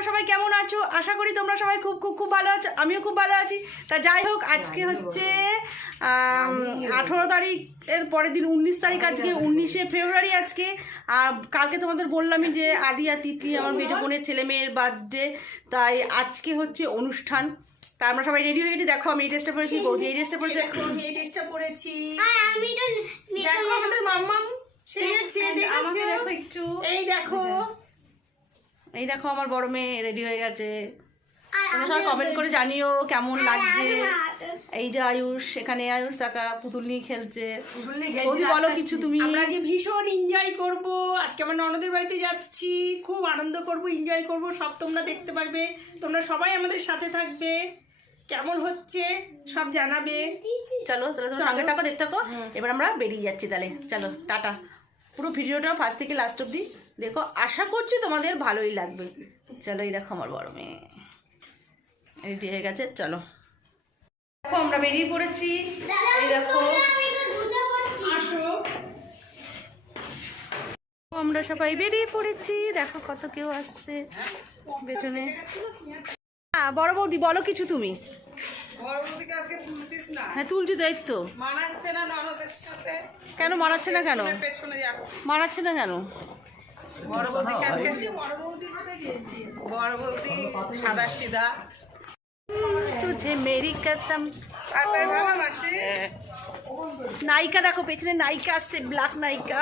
তোমরা সবাই কেমন আছো? আশা করি তোমরা সবাই খুব খুব খুব ভালো আছো, আমিও খুব ভালো আছি। তা যাই হোক, আজকে হচ্ছে 18 তারিখের পরের দিন 19 তারিখ, আজকে 19শে ফেব্রুয়ারি আজকে। আর কালকে তোমাদের বললামই যে আদি আর তিতলি আমার মেজো বোনের ছেলে মেয়ের বার্থডে, তাই আজকে হচ্ছে অনুষ্ঠান। তা আমরা সবাই রেডি হয়ে গেছি। দেখো আমি এই ড্রেসটা পরেছি, বৌদি এই ড্রেসটা পরেছি, আমি এই ড্রেসটা পরেছি। দেখো আমাদের মাম্মাম সেজেছে, আমাকে দেখো একটু, এই দেখো এই দেখো আমার বড় মেয়ে রেডি হয়ে গেছে। তোমরা সবাই কমেন্ট করে জানিও কেমন লাগছে। এই যে আয়ুষ, এখানে আয়ুষ কাকা পুতুল নিয়ে খেলছে। বৌদি বলো কিছু তুমি। আমরা যে ভীষণ এনজয় করব, আজকে আমার ননদের বাড়িতে যাচ্ছি, খুব আনন্দ করব, এনজয় করব, সব তোমরা দেখতে পারবে। তোমরা সবাই আমাদের সাথে থাকবে, কেমন হচ্ছে সব জানাবে। চলো তাহলে তোমার সঙ্গে থাকো, দেখতে থাকো। এবার আমরা বেরিয়ে যাচ্ছি, তাহলে চলো টাটা। পুরো ভিডিওটা ফার্স্ট থেকে লাস্ট অব্দি দেখো, আশা করছি তোমাদের ভালোই লাগবে। চলো, এই দেখো আমার বড় মেয়ে রেডি হয়ে গেছে। চলো দেখো আমরা বেরিয়ে পড়েছি, এই দেখো আমরা সবাই বেরিয়ে পড়েছি। দেখো কত কেউ আসছে পেছনে। বড় বৌদি বলো কিছু তুমি। হ্যাঁ তুলছি তো, এই তো। কেন মানাচ্ছে না? কেন মানাচ্ছে না? কেন সাদা সিধা তুঝে মেরি কসম। নায়িকা দেখো পেছনে, নায়িকা আসছে, ব্ল্যাক নায়িকা।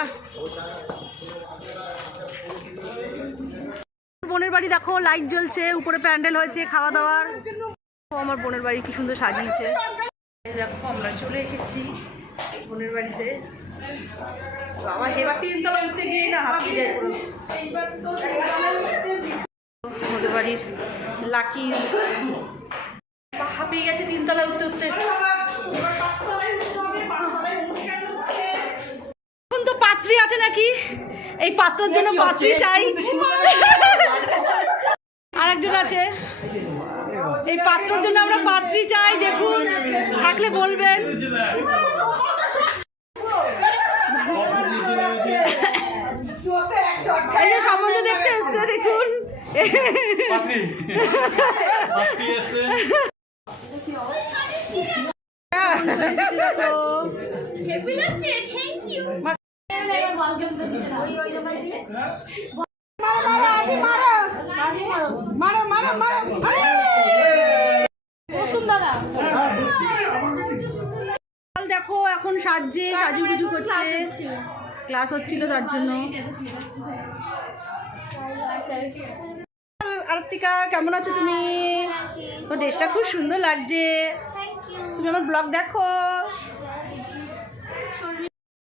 বোনের বাড়ি দেখো, লাইট জ্বলছে, উপরে প্যান্ডেল হয়েছে খাওয়া দাওয়ার। আমার বোনের বাড়ি কি সুন্দর সাজিয়েছে। দেখো আমরা চলে এসেছি বোনের বাড়িতে। বাবা এবার 3 তলা উঠতে গিয়ে না হাঁপিয়ে যায়। ওদের বাড়ির লাকি হাঁপিয়ে গেছে 3 তলা উঠতে উঠতে। এখন তো পাত্রী আছে নাকি? এই পাত্রের জন্য পাত্রী চাই। আরেকজন আছে, এই পাত্রের জন্য আমরা পাত্রী চাই। দেখুন থাকলে বলবেন। এই যে সম্বন্ধ দেখতে এসছে, দেখুন। দেখো এখন সাজছে, সাজুগুজু করছে, ক্লাস হচ্ছিল তার জন্য। আরতিকা কেমন আছো তুমি? তো ড্রেসটা খুব সুন্দর লাগছে। তুমি আমার ব্লগ দেখো।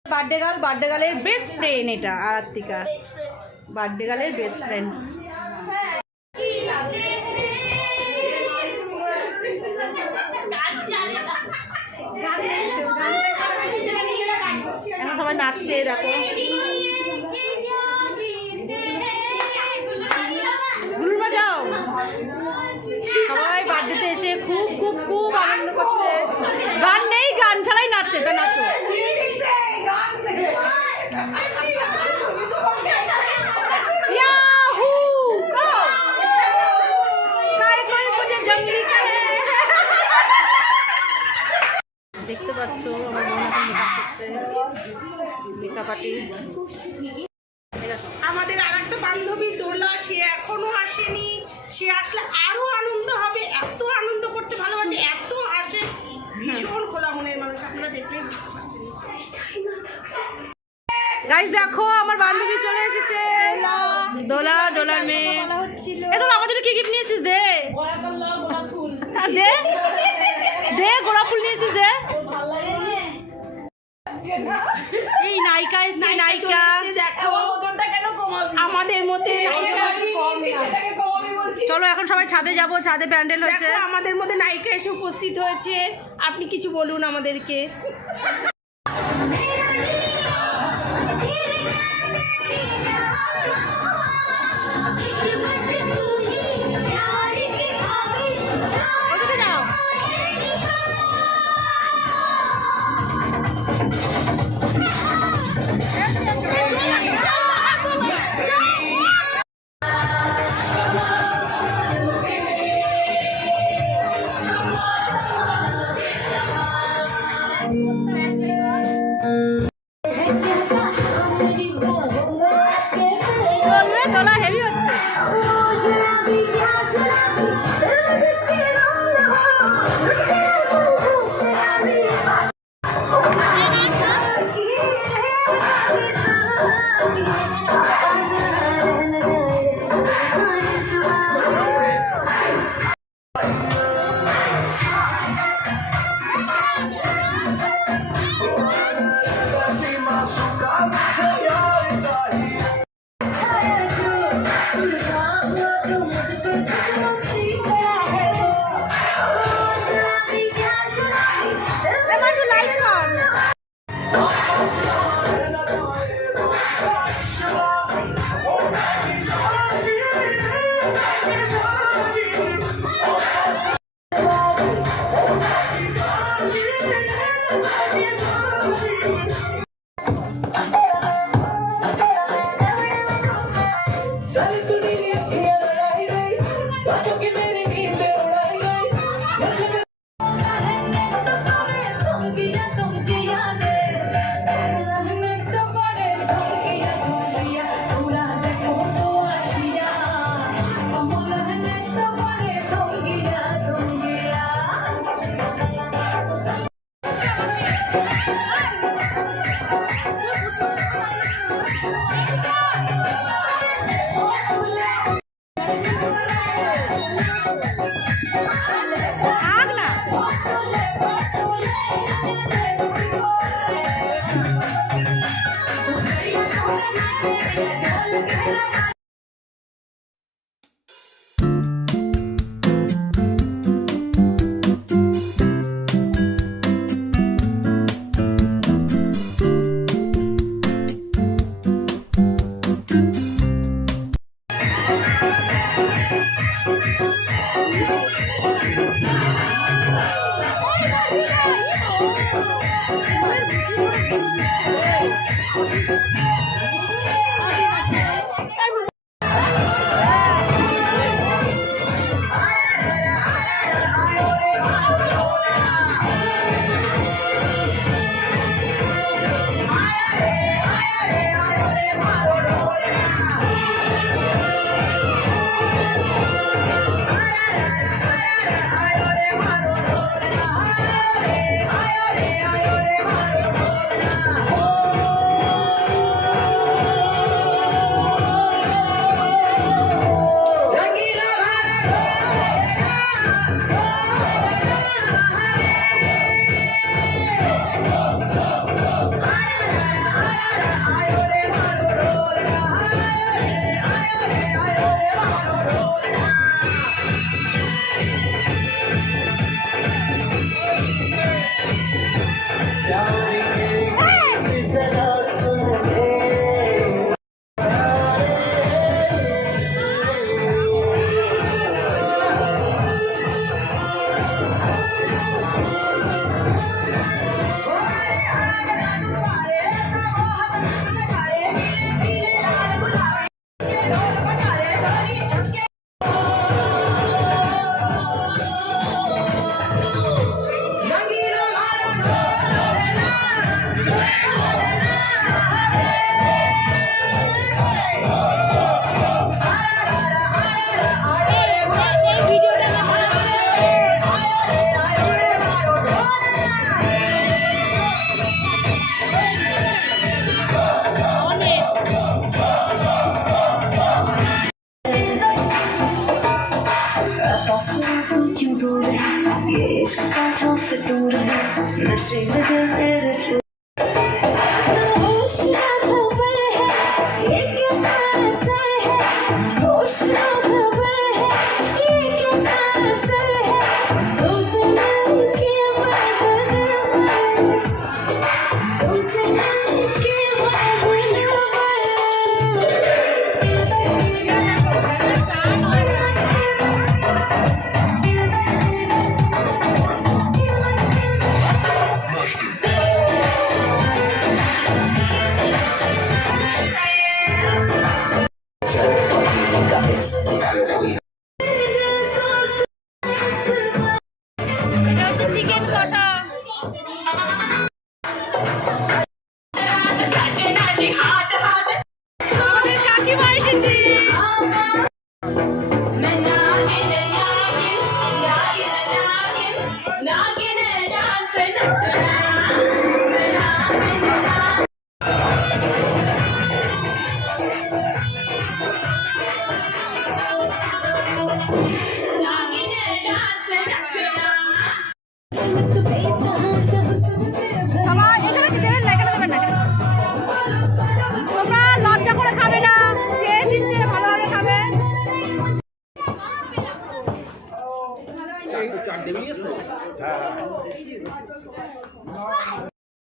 বার্থডে গার্লের বেস্ট ফ্রেন্ড এটা আরতিকা, বার্থডে গার্লের বেস্ট ফ্রেন্ড। এখন সবাই নাচছে, দেখো গুলুর বাজাও। সবাই বার্থডেতে এসে খুব খুব খুব আনন্দ করছে। গান নেই, গান ছাড়াই নাচছে। তা নাচো। দেখতে পাচ্ছ আমার বোন এখন মেকআপ করছে, মেকআপ আর্টিস্ট। আমাদের আরেকটা বান্ধবী দোলা, সে এখনো আসেনি। সে আসলে আরো আনন্দ হবে, এত আনন্দ করতে ভালোবাসে, এত হাসে, ভীষণ খোলা মনের মানুষ। আপনারা দেখলে গাইস দেখো আমার বান্ধবী চলে এসেছে, দোলা, দোলার মেয়ে। এ দোলা আমাদের কি গিফট নিয়েছিস? দে দে দে, গোলাপ ফুল নিয়েছিস, দে। এই নায়িকা এসছে, নায়িকা। আমাদের মধ্যে চলো এখন সবাই ছাদে যাবো, ছাদে প্যান্ডেল হয়েছে। আমাদের মধ্যে নায়িকা এসে উপস্থিত হয়েছে। আপনি কিছু বলুন আমাদেরকে। হচ্ছে।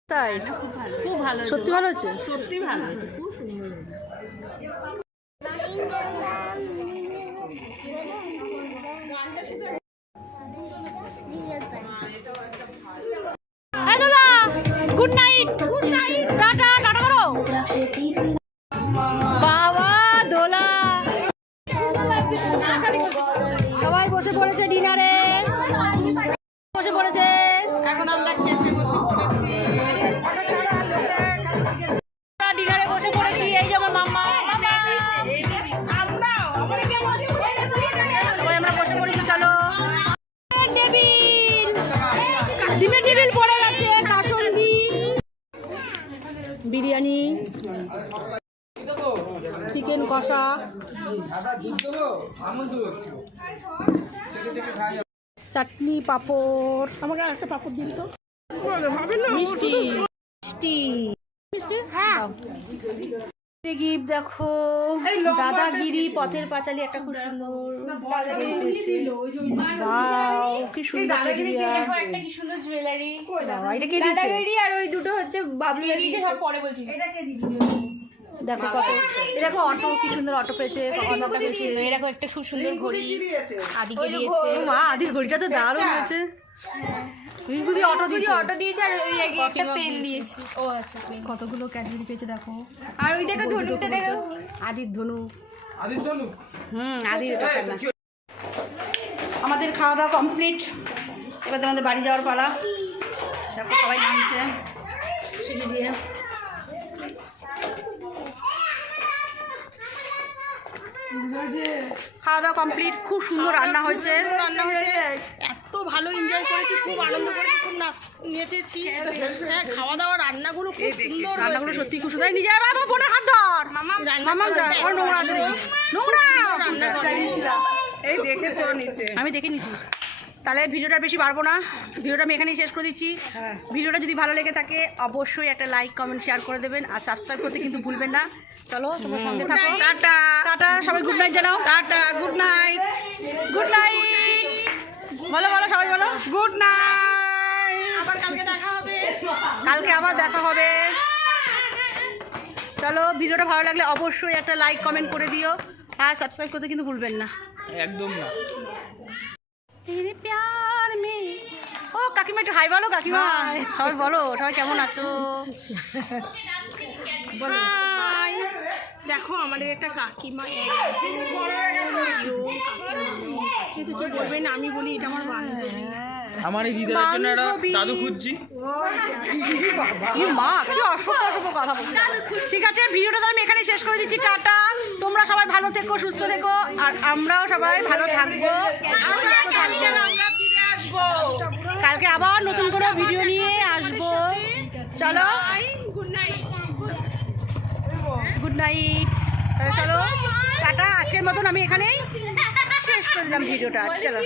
তাই খুব ভালো সত্যি ভালো হচ্ছে। সত্যি ভালো হয়েছে, খুব সুন্দর হয়েছে। Good night, good night, tata, tata করো। বাবা দোলা, সবাই বসে পড়েছে ডিনারে, বসে পড়েছে। এখন আমরা খেতে বসে পড়েছি। ডিনারে বসে পড়েছি। এই যে আমার মাম্মা, সবাই আমরা বসে পড়েছি। চলো, টেবিল, ডিমের টেবিল পড়ে গেছে, কাসন্দি, বিরিয়ানি, চিকেন কষা, চাটনি, পাঁপড়, আমাকে একটা পাপড় দিন তো। মিষ্টি, মিষ্টি, মিষ্টি, হ্যাঁ। গিফট দেখো, দাদাগিরি পথের পাঁচালী, একটা খুব সুন্দর Wow, কি সুন্দর দেখো একটা কি সুন্দর জুয়েলারি। বাবা, এটা কে দিয়েছে? দাদাগিরি আর ওই দুটো হচ্ছে বাবলু দিয়েছে, সব পরে বলছি। দেখো কত, এই দেখো অটো, কি সুন্দর অটো পেয়েছে, অটোটা পেয়েছে। এরকম একটা খুব সুন্দর ঘড়ি আদিকে ও দিয়েছে। মা, আদির ঘড়িটা তো দারুণ হয়েছে। গুদি অটো বুঝি দিয়েছে, অটো দিয়েছে আর ওই আগে একটা পেন দিয়েছে। ও আচ্ছা, কতগুলো ক্যাডবেরি পেয়েছে দেখো। আর ওই দেখো ধনুকটা দেখো। আদির ধনু, আদির এটা না। আমাদের খাওয়া দাওয়া কমপ্লিট, এবার তোমাদের বাড়ি যাওয়ার পালা। দেখো সবাই নামছে সিঁড়ি দিয়ে। খাওয়া দাওয়া কমপ্লিট, খুব সুন্দর রান্না হয়েছে। রান্না হয়েছে, এত ভালো এনজয় করেছি, খুব আনন্দ করেছি, খুব নেচেছি। হ্যাঁ, খাওয়া দাওয়া রান্নাগুলো খুব সুন্দর রান্নাগুলো হয়েছে। সত্যি খুব সুন্দর। নিজে বাবা বোনের হাত ধর, মামা ওর নোংরা আছে, নোংরা রান্না করেছিলাম। এই দেখেছো নিচে আমি দেখে নিচ্ছি। তাহলে ভিডিওটা বেশি বাড়বো না, ভিডিওটা আমি এখানেই শেষ করে দিচ্ছি। ভিডিওটা যদি ভালো লেগে থাকে অবশ্যই একটা লাইক, কমেন্ট, শেয়ার করে দেবেন আর সাবস্ক্রাইব করতে কিন্তু ভুলবেন না। চলো তোমার সঙ্গে থাকো, টাটা টাটা, সবাই গুড নাইট জানাও। Tata good night good night বলো, বলো সবাই বলো, গুড নাইট আবার কালকে দেখা হবে। কালকে আবার দেখা হবে। চলো, ভিডিওটা ভালো লাগলে অবশ্যই একটা লাইক, কমেন্ট করে দিও আর সাবস্ক্রাইব করতে কিন্তু ভুলবেন না একদম না। তেরে প্যার মে, ও কাকিমা একটু হাই বলো। কাকিমা সবাই বলো, সবাই কেমন আছো? হাই, দেখো আমাদের একটা কাকিমা, কিন্তু কি বলবেন, আমি বলি এটা আমার বান্ধবী। আমার এই দিদার জন্য একটা দাদু খুঁজছি। কি মা, কি অসভ্য কথা বলছি। ঠিক আছে, ভিডিওটা তো আমি এখানে শেষ করে দিচ্ছি। টাটা, তোমরা সবাই ভালো থেকো, সুস্থ থেকো আর আমরাও সবাই ভালো থাকবো। আমরা ফিরে আসবো। কালকে আবার নতুন করে ভিডিও নিয়ে আসবো। চলো, গুড নাইট। Good night. তাহলে চলো টাটা, আজকের মতন আমি এখানেই শেষ করে দিলাম ভিডিওটা। চলো।